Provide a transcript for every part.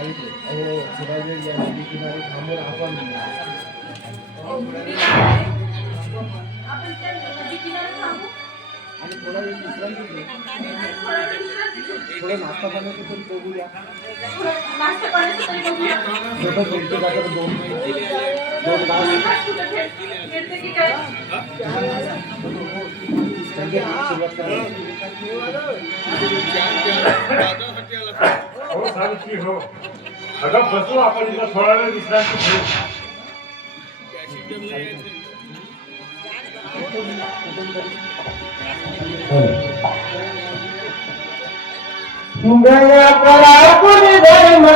सांगितले अहो थोडा वेळ या थांबून त्या आणि थोडा वेळ विश्रांती घेऊ थोडं नाश्ता पाण्याचं पण बघूया छोटं खेळते का तर दोन दोन सुरुवात करा हो सावित्री हो. अगं बसू आपण इथं थोडा वेळ विश्रांती घेऊ. करा कुणी धर्म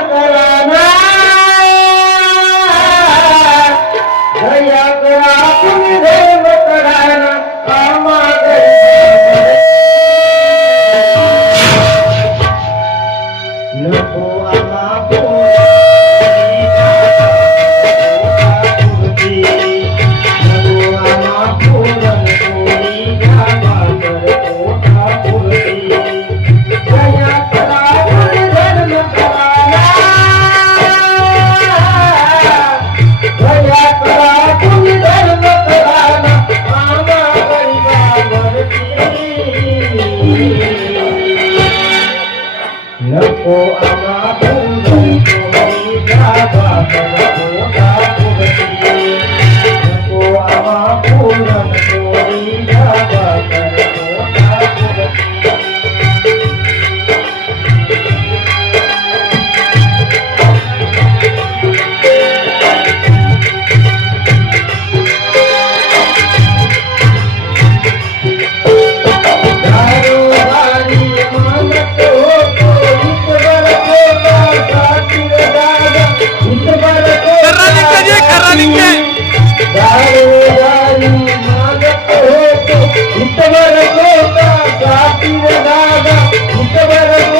इतवर होता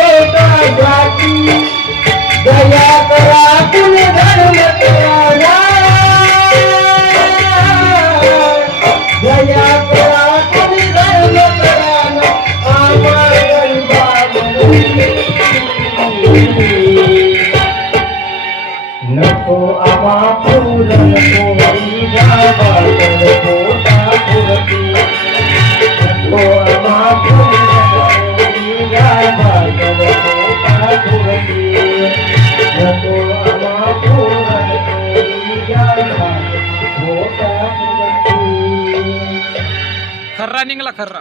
खर्रा निघला खर्रा.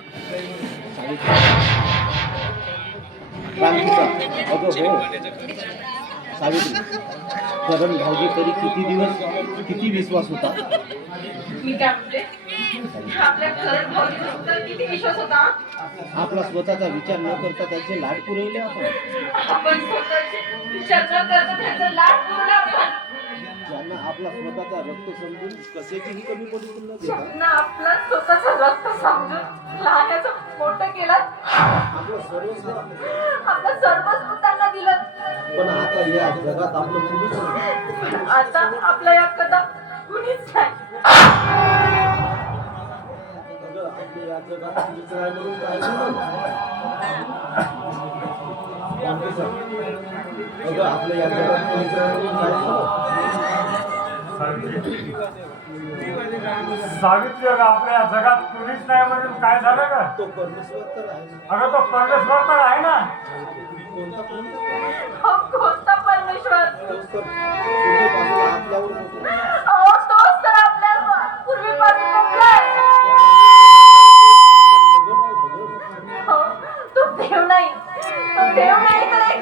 हो सावित्री करण भाऊजी तरी किती दिवस किती विश्वास होता मी काय म्हणते? आपल्या करण भाऊजीचा सुद्धा किती विश्वास होता? आपला स्वतःचा विचार न करता त्याचे लाड पुरवले आपण. आपण स्वतःचे विचार न करता त्यांचा पुरवला आपण. ज्यांना आपला स्वतःचा रक्त समजून कशाचीही कमी पडू न ज्यांना आपला स्वतःचं रक्त समजून लहानाचं मोठं केलं. आपलं सर्वस्व आपलं त्यांना दिलं. पण आता या जगात आपलं कुणीच नाही. आता आपल्या या कथा कुणीच नाही. आपल्या या जगात कुणीच नाही म्हणून काय सावित्री आपल्या या जगात कुणीच नाही म्हणून काय झालं का तो परमेश्वर तर आहे. अगं तो परमेश्वर तर आहे ना? कोणता कोणता कोणता परमेश्वर? तोच तर आपल्यावर. पूर्वीपासून देव नाही तर एक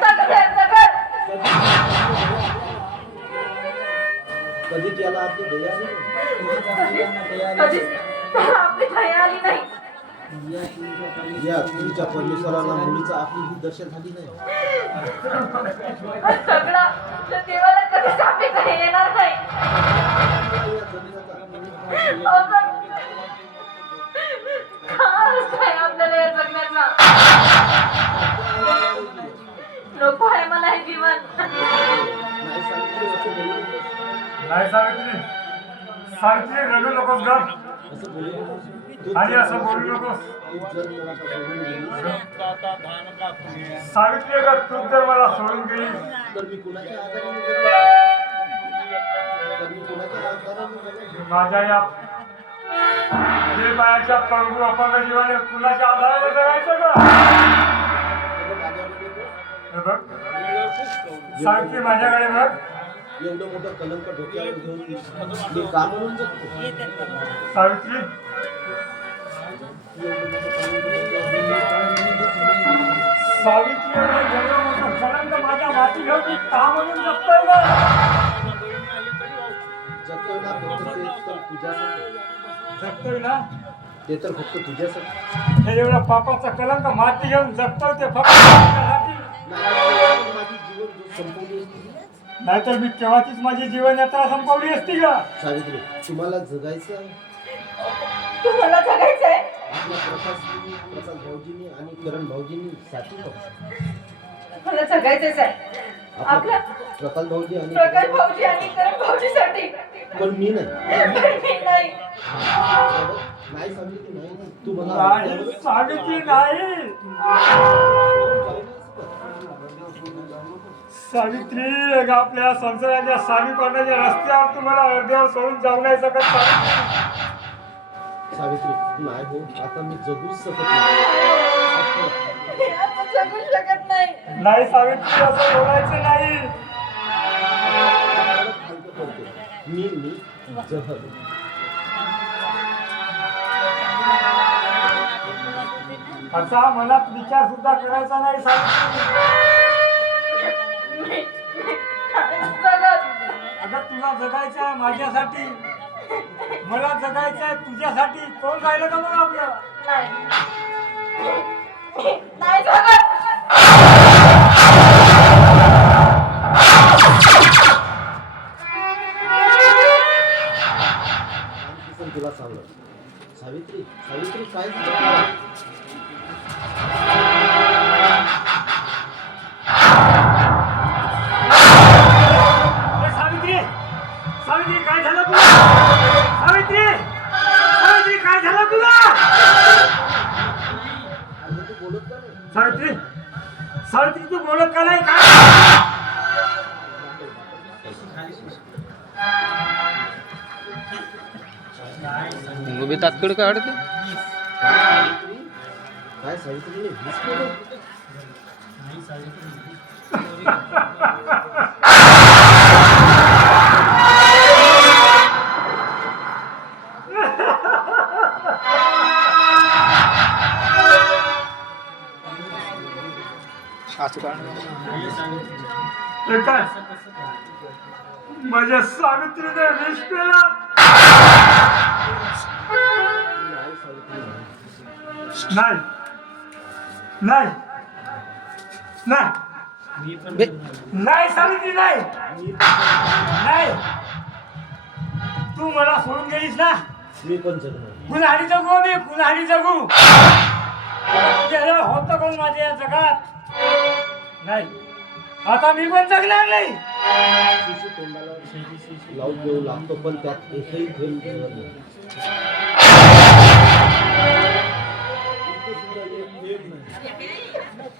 कधी त्याला आपली दया आली नाही? कधीच त्याला आपली दया आली नाही. या तुमच्या परमेश्वराला मुलीचा आपली ही दर्शन झाली नाही. सगळा देवाला येणार नाही. काय आपल्याला या जगण्याचा. नको आहे मला हे जीवन. नाही सावित्री सावित्री रडू नकोस ग. आणि असं बोलू नकोस. सावित्री का तू जर मला सोडून गेली. माझ्या या बायाच्या पंगू अपंग जीवाने कुणाच्या आधाराने करायचं का बघ. सावित्री माझ्याकडे बघ. एवढं मोठं कलंक डोक्यावर घेऊन मी का म्हणून जगतो. सावित्री? सावित्री कलंक माझ्या माती घेऊन मी का म्हणून जगतोय का जगतोय ना फक्त ते तर तुझ्यासाठी. जगतोय ना? ते तर फक्त तुझ्यासाठी. हे एवढं पापाचा कलंक माती घेऊन जगतोय ते फक्त नाहीतर मी केव्हाचीच माझी जीवन यात्रा संपवली असती का? सावित्री तुम्हाला जगायचं आहे? तुम्हाला जगायचंय आपल्या प्रकाशजींनी प्रकाश भाऊजींनी आणि करण भाऊजींनी. मला जगायचंच आहे. प्रकाश भाऊजी आणि प्रकाश भाऊजी आणि करण भाऊजीसाठी. पण मी नाही. पण मी नाही. नाही सावित्री नाही तू मला सावित्री नाही. सावित्री आपल्या संसाराच्या सामीपणाच्या रस्त्यावर तुम्हाला अर्ध्यावर सोडून जाऊ नाही शकत सावित्री. सावित्री नाही हो आता मी जगूच शकत नाही. मी आता जगू शकत नाही. नाही सावित्री असं बोलायचं नाही. मी मी जहर असा मनात विचार सुद्धा करायचा नाही सावित्री. अगं तुला जगायचं आहे माझ्यासाठी. मला जगायचं आहे तुझ्यासाठी. कोण राहिलं का मग आपलं? नाही तुला सांगत सावित्री सावित्री काय सावित्री काय सावित्रीने वीस केलं? असं काय माझ्या सावित्रीने विष केला. नाही. नाही. नाही. नाही सावित्री नाही. नाही. तू मला सोडून गेलीस ना? मी पण कुणाहारी जगू मी कुणाहारी जगू. होतं कोण माझ्या या जगात? नाही. आता मी पण जगणार नाही. तोंडाला लावून देऊ लागतो पण त्यात एकही थेंब सुद्धा एक थेंब नाही.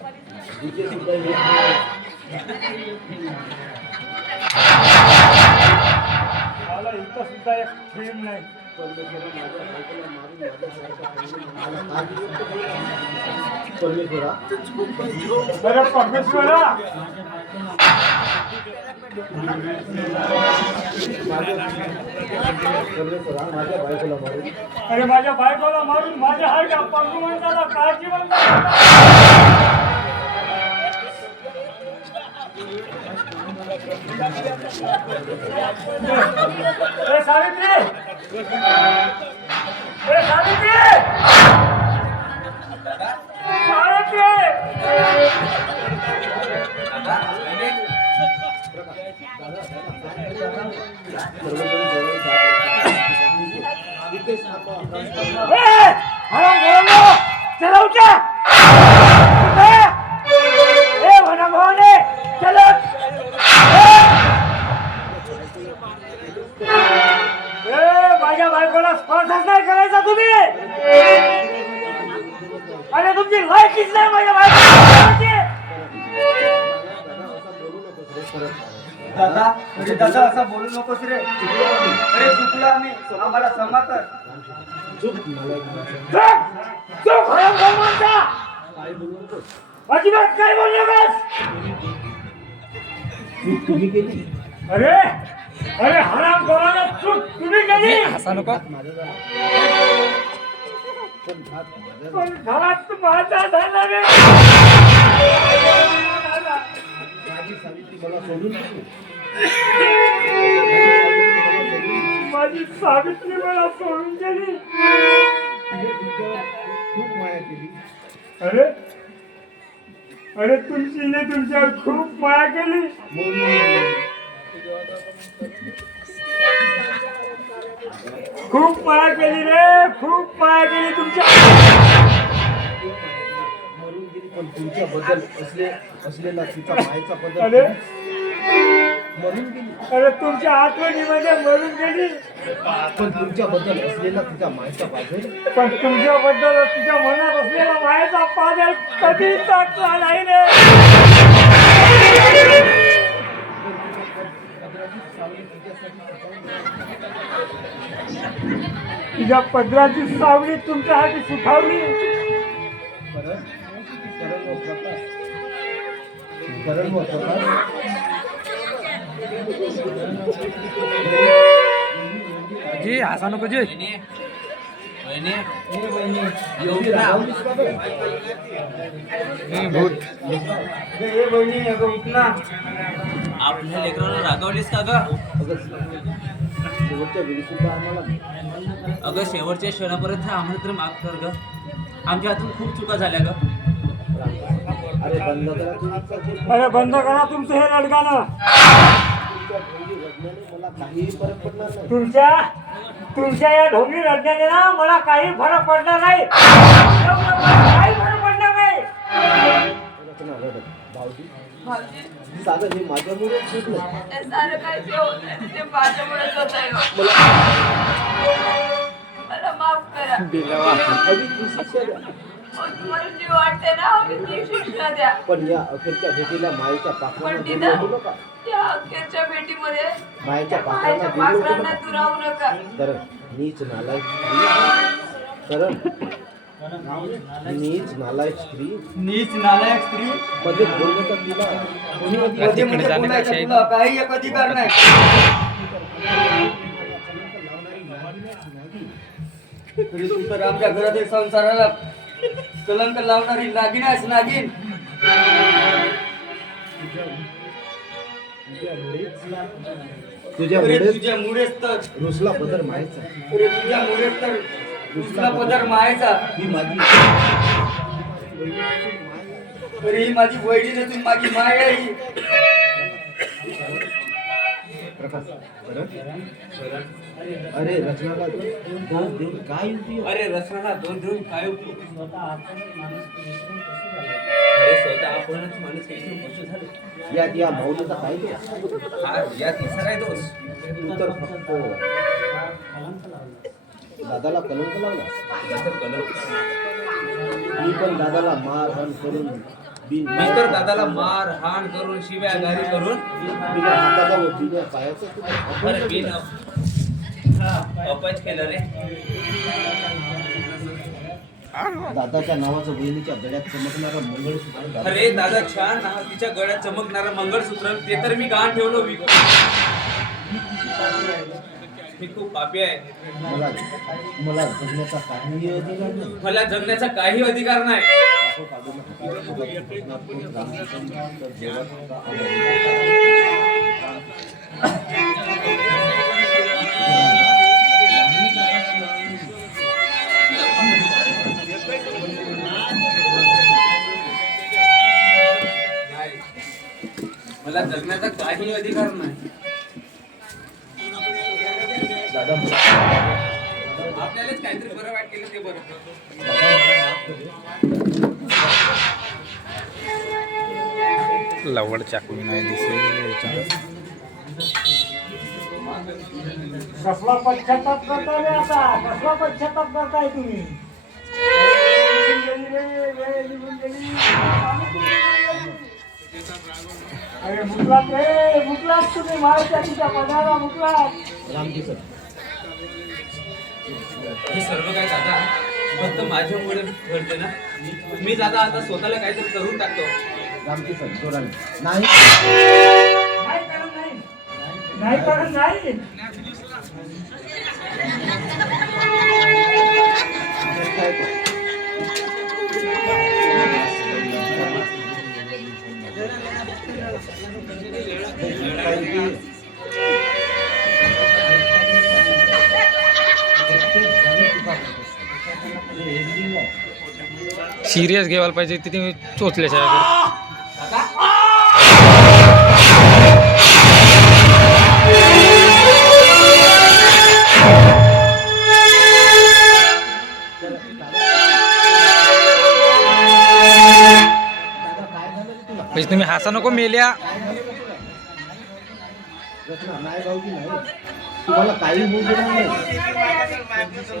मला इथं सुद्धा एक थेंब नाही परमेश्वरा माझ्या बायकोला मारून माझ्यासारखा पाहिजे मला काय दिसतं? परमेश्वरा अरे माझ्या बायकोला मारून माझ्या बायकोला मारून काळजी हाय सावित्री! सावित्री! सावित्री! दादा अरे दादा असा बोलू नकोस रे. अरे चुकलो आम्ही. आम्हाला क्षमा कर. अजिबात काय बोलू नकोस तुम्ही केली अरे अरे हराम करायला चूक तुम्ही केली. हसा नको. पण माझा झाला रे. माझी सावित्री मला सोडून. माझी सावित्री मला सोडून गेली. खूप माया केली. अरे? अरे तुमची तुमच्यावर खूप माया केली. खूप माया केली रे खूप माया केली तुमच्या. पण तुमच्या बद्दल असले असलेला तिचा मायेचा अरे. बदल मरून गेली. अरे तुमच्या आठवणीमध्ये मरून गेली. पण तुमच्या बद्दल असलेला तिचा मायेचा बदल पण तुमच्याबद्दल तुझ्या मनात असलेला मायाचा पागल कधी टाकला नाही रे. तुझ्या पदराची सावली तुमच्यासाठी सुखावली. परत करण व प्रकाश करण व प्रकाश जी। हसा नको जी भूत आपल्या लेकराला रागवलीस का ग? अगं, शेवटच्या क्षणापर्यंत आम्हाला तरी माफ कर ग. आमच्या हातून खूप चुका झाल्या ग. अरे बंद करा तुमचा हे रडगाणं तुमच्या भोंगी रडण्याने मला काहीही फरक पडणार नाही तुमच्या तुमच्या या ढोंगी रडण्याने ना मला काही फरक पडणार नाही. काही फरक पडणार नाही. साधं हे मला माफ करा. अगदी ती शिक्षा द्या हो, तुम्हाला जी वाटते ना हवी ती शिक्षा द्या. पण या अखेरच्या भेटीला मायेच्या पण त्या अखेरच्या भेटीमध्ये मायेच्या पाखरांना पायाच्या गिरवू पाखरांना नका दुरावू नका. तर नीच नालायक स्त्री करण नीच नालायक स्त्री नीच नालायक स्त्री मध्ये बोलण्याचा तिला कोणी मध्ये तिकडे मध्ये जाण्यापेक्षा बोलायचं एक- तुला काही एक अधिकार नाही. लावणारी नागिनच नागिन. तरी तू तर आमच्या घरातील संसाराला कलंक लावणारी नागिन. आहेस नागिन अरे तुझ्यामुळेच तुझ्यामुळेच तर. रुसला पदर मायेचा. अरे तुझ्यामुळेच तर दुसरा पदर मायचा. ही माझी अरे ही माझी वैडी नसून माझी माय आहे ही. प्रकाश. अरे रचनाला दोन देऊन काय उपयोग अरे रचनाला दोन देऊन काय उपयोग अरे स्वतः आपणच माणूस विसरून पशु झालो. यात या काय दोष हा या तिसरा काय दोष. तू तर फक्त दादाला कलंक लावला. कलर मी पण दादाला मार हाण करून बिन मी तर दादाला मार हाण करून शिव्या गारी करून. बिना. अपच केलं रे. दादाच्या नावाचं बहिणीच्या गळ्यात चमकणारा मंगळसूत्र अरे दादा छान ना. तिच्या गळ्यात चमकणारं मंगळसूत्र. ते तर मी गहाण ठेवलो विकून मी खूप पापी आहे मला मला जगण्याचा काहीही अधिकार नाही मला जगण्याचा काही अधिकार नाही खूप तर. नाही. मला जगण्याचा काही अधिकार नाही दादा आपल्यालाच काहीतरी बरं केलं ते बरं. लवड चाकू नाही दिसेल कसला पश्चाताप करताय रे आता? कसला पश्चाताप करताय तुम्ही. अरे मुकलात रे मुकलात तुम्ही तिच्या पदाला मुकलात. रामकिसन हे सर्व काय दादा फक्त माझ्यामुळे घडते ना? मी दादा आता स्वतःला काहीतरी करून टाकतो. जोराने. नाही. नाही कारण नाही. नाही कारण नाही? काय सिरियस घ्यायला पाहिजे तिथे चोचल्याच्या म्हणजे तुम्ही हसा नको मेल्या. तुम्हाला काही होऊ देणार नाही.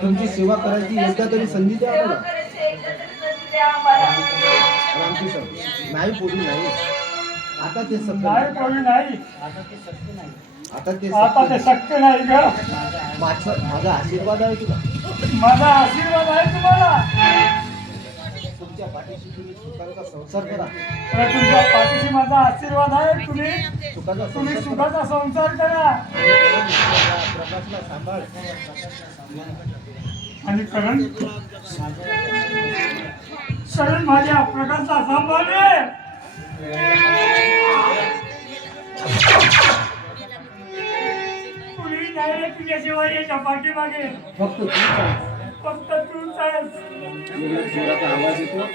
तुमची सेवा करायची एकदा तरी संधी द्या आम्हाला. रामकिशन नाही बोलू नाही. आता ते सत्य नाही. कोणी नाही. आता ते आता ते शक्य नाही ग. माझा माझा आशीर्वाद आहे तुला. माझा आशीर्वाद आहे तुम्हाला. तुमच्या पाठीशी तुम्ही सुखाचा संसार करा. तर तुमच्या पाठीशी माझा आशीर्वाद आहे तुम्ही सुखाचा तुम्ही संसार करा. सुखाचा संसार करा. प्रकाशला सांभाळ आणि करण करण माझ्या प्रकारचा सांभाळ रे कुणी नाही रे तुझ्याशिवाय याच्या पाठीमागे. फक्त जोराचा आवाज येतो.